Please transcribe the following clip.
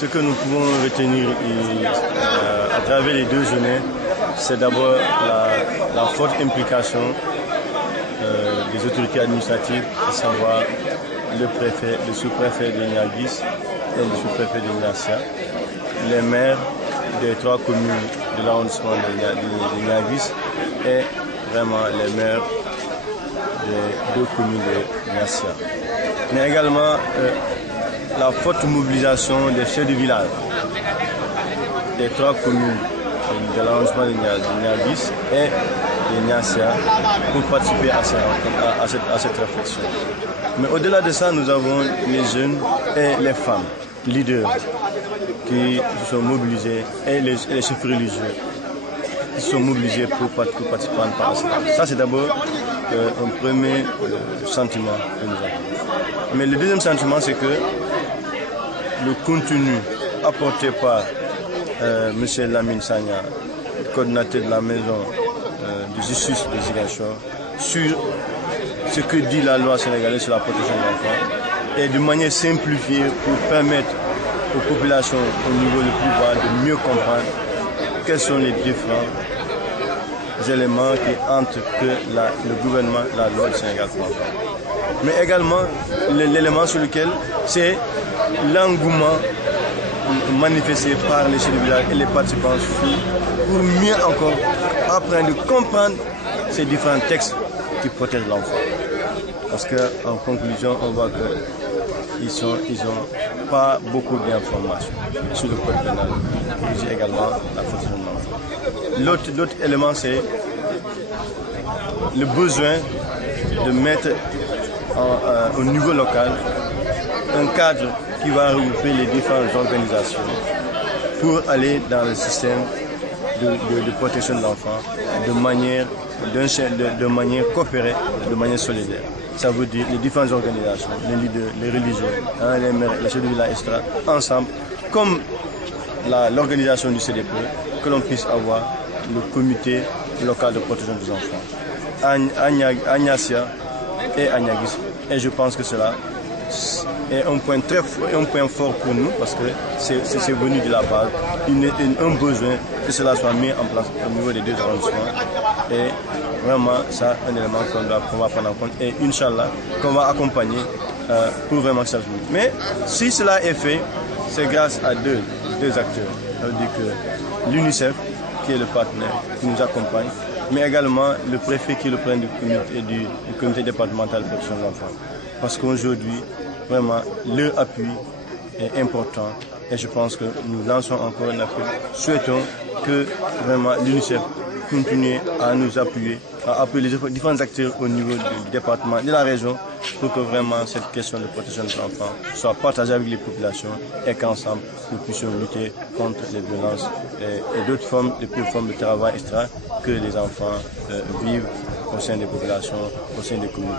Ce que nous pouvons retenir à travers les deux journées, c'est d'abord la forte implication des autorités administratives, à savoir le préfet, le sous-préfet de Niaguis et le sous-préfet de Niassia, les maires des 3 communes de l'arrondissement de Niaguis et vraiment les maires des 2 communes de Niassia. Mais également la forte mobilisation des chefs de village des 3 communes de l'arrondissement de Niaguis et de Niassia pour participer à cette réflexion. Mais au-delà de ça, nous avons les jeunes et les femmes leaders qui se sont mobilisés et les chefs religieux qui sont mobilisés pour participer à cela. Ça, c'est d'abord un premier sentiment que nous avons. Mais le deuxième sentiment, c'est que le contenu apporté par M. Lamine Sagna, coordinateur de la maison de justice de Ziguinchor, sur ce que dit la loi sénégalaise sur la protection de l'enfant, et de manière simplifiée pour permettre aux populations au niveau le plus bas de mieux comprendre quels sont les différents éléments qui entrent que le gouvernement, la loi du Sénégal pour l'enfant. Mais également l'élément sur lequel c'est l'engouement manifesté par les chefs de village et les participants pour mieux encore apprendre de comprendre ces différents textes qui protègent l'enfant. Parce qu'en conclusion, on voit qu'ils n'ont pas beaucoup d'informations sur le code pénal, mais également la protection de l'enfant. L'autre élément, c'est le besoin de mettre au niveau local un cadre qui va regrouper les différentes organisations pour aller dans le système de protection de l'enfant de manière coopérée, de manière solidaire. Ça veut dire les différentes organisations, les leaders, les religieux, les maires, les chefs de village, etc., ensemble, comme l'organisation du CDP, que l'on puisse avoir le comité local de protection des enfants à Niassia et à Niaguis. Et je pense que cela est un point fort pour nous parce que c'est venu de la base. Il y a un besoin que cela soit mis en place au niveau des 2 arrondissements. Et vraiment, ça, un élément qu'on va prendre en compte et Inch'Allah, qu'on va accompagner pour vraiment que ça se joue. Mais si cela est fait, c'est grâce à deux acteurs. Ça veut dire que l'UNICEF, qui est le partenaire, qui nous accompagne, mais également le préfet qui est le président du comité départemental de protection de l'enfant. Parce qu'aujourd'hui, vraiment, leur appui est important et je pense que nous lançons encore un appel. Souhaitons que vraiment l'UNICEF continue à nous appuyer, à appuyer les différents acteurs au niveau du département, de la région, pour que vraiment cette question de protection de l'enfant soit partagée avec les populations et qu'ensemble nous puissions lutter contre les violences et d'autres formes de travail, etc., que les enfants vivent au sein des populations, au sein des communautés.